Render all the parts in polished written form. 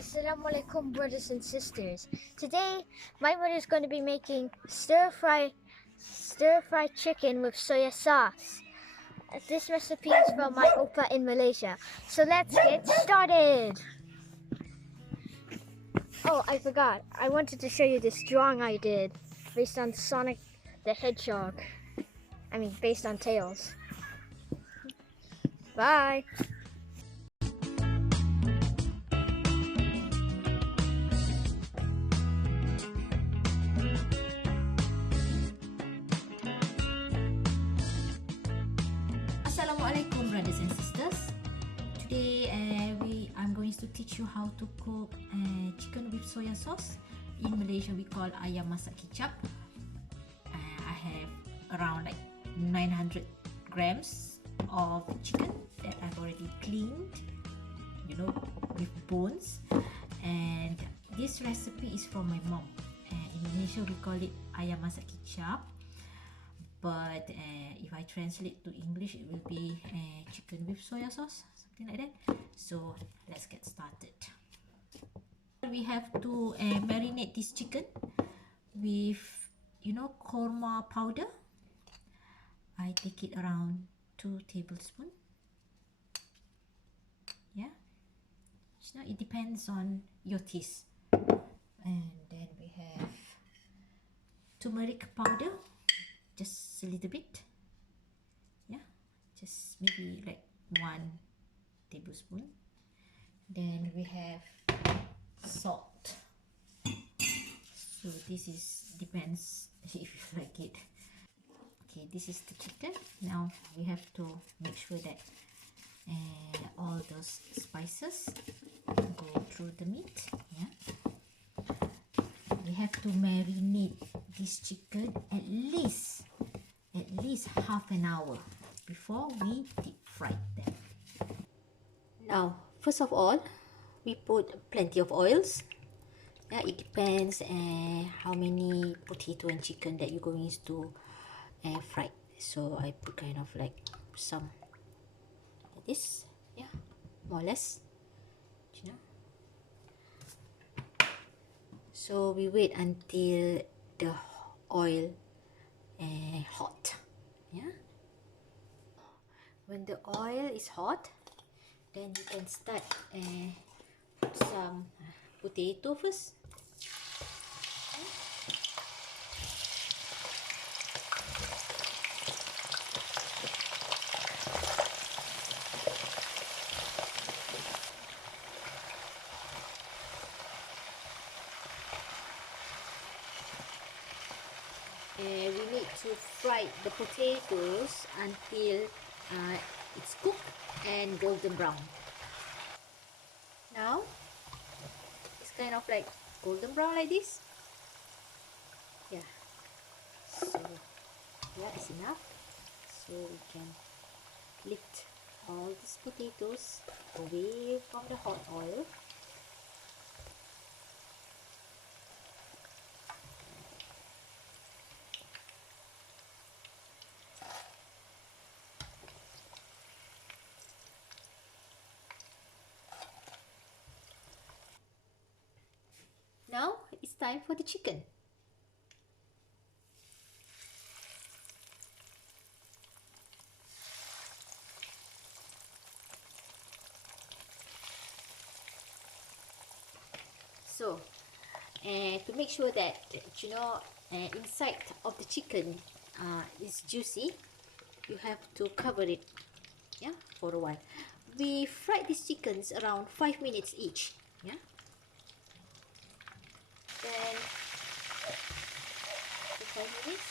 Assalamualaikum, brothers and sisters. Today, my mother is going to be making stir-fry chicken with soya sauce. This recipe is from my Opah in Malaysia. So let's get started. Oh, I forgot. I wanted to show you this drawing I did based on Sonic the Hedgehog. I mean, based on Tails. Bye. Assalamualaikum, brothers and sisters. Today I'm going to teach you how to cook chicken with soya sauce. In Malaysia we call Ayam Masak Kicap. I have around like 900 grams of chicken that I've already cleaned, with bones. And this recipe is from my mom. In Malaysia we call it Ayam Masak Kicap. But if I translate to English, it will be chicken with soya sauce, something like that. So let's get started. We have to marinate this chicken with, korma powder. I take it around 2 tablespoons. Yeah. So it depends on your taste. And then we have turmeric powder. Just a little bit, just maybe like 1 tablespoon. Then we have salt. So this depends if you like it. Okay, this is the chicken. Now we have to make sure that all those spices go through the meat. We have to marinate this chicken at least half an hour before we deep fry them. Now, first of all, we put plenty of oils. It depends how many potato and chicken that you're going to fry. So I put kind of like some like this, more or less. So we wait until the oil hot. When the oil is hot, then you can start put some potato first. We need to fry the potatoes until it's cooked and golden brown. Now it's kind of like golden brown like this. So it's enough. So we can lift all these potatoes away from the hot oil. Now it's time for the chicken. So, to make sure that inside of the chicken is juicy, you have to cover it, for a while. We fried these chickens around 5 minutes each. Then 5 minutes.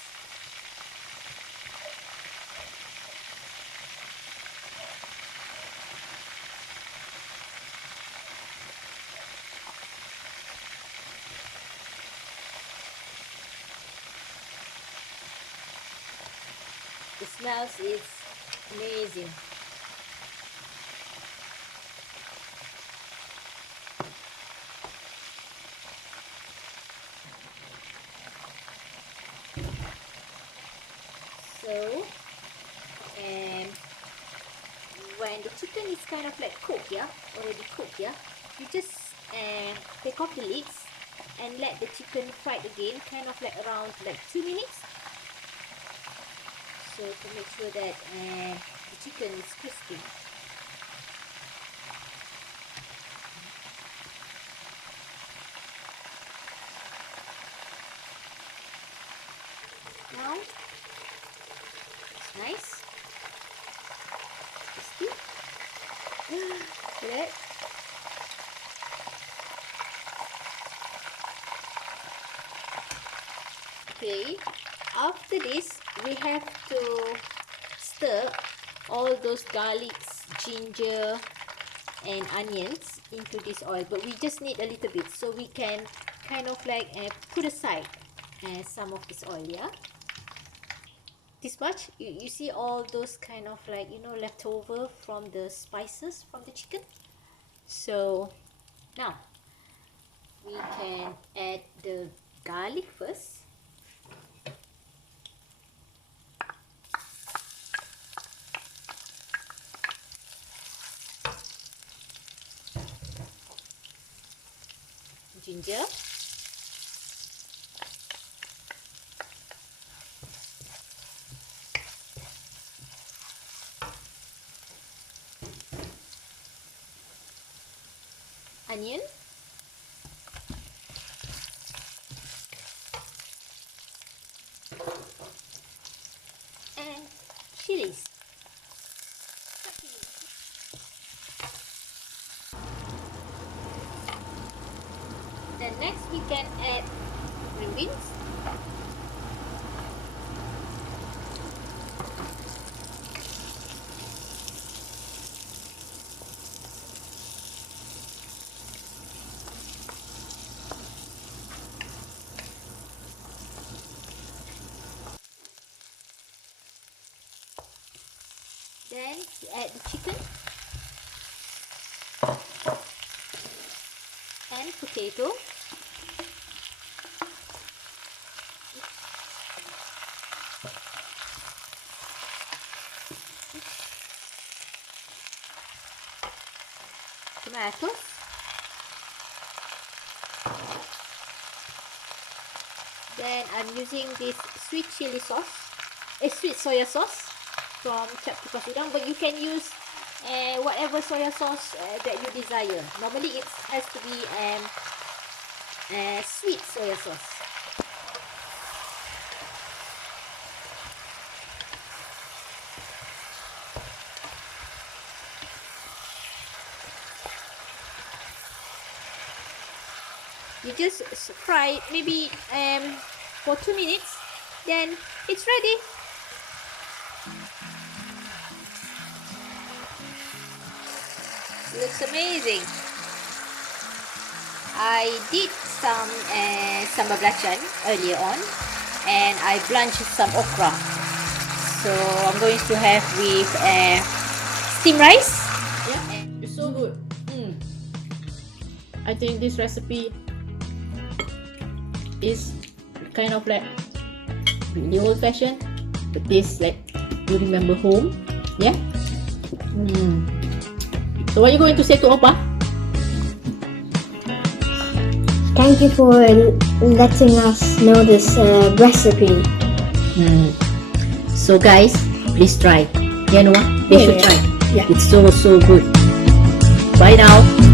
The smells is amazing. So, and when the chicken is kind of like cooked, already cooked, you just take off the lids and let the chicken fry again, kind of like around like 2 minutes. So to make sure that the chicken is crispy. Now it's nice, crispy. Look at that. Okay, after this we have to stir all those garlics, ginger and onions into this oil, but we just need a little bit, so we can kind of like put aside some of this oil. Yeah, this much. You see all those kind of like, you know, leftover from the spices from the chicken. So now we can add the garlic first. Ginger, onion, and chilies. Then next we can add green beans, then we add the chicken and potato. Tomatoes, then I'm using this sweet chili sauce, sweet soya sauce from Kicap Udang, but you can use whatever soya sauce that you desire. Normally it has to be sweet soya sauce. You just fry maybe for 2 minutes, then it's ready. Looks amazing. I did some sambal belacan earlier on, and I blanched some okra. So I'm going to have with steamed rice. Yeah, it's so good. I think this recipe is kind of like really old fashioned, but tastes like you remember home. Yeah. So what are you going to say to Opah? Thank you for letting us know this recipe. So guys, please try. You know what? They should try. Yeah. It's so good. Bye now.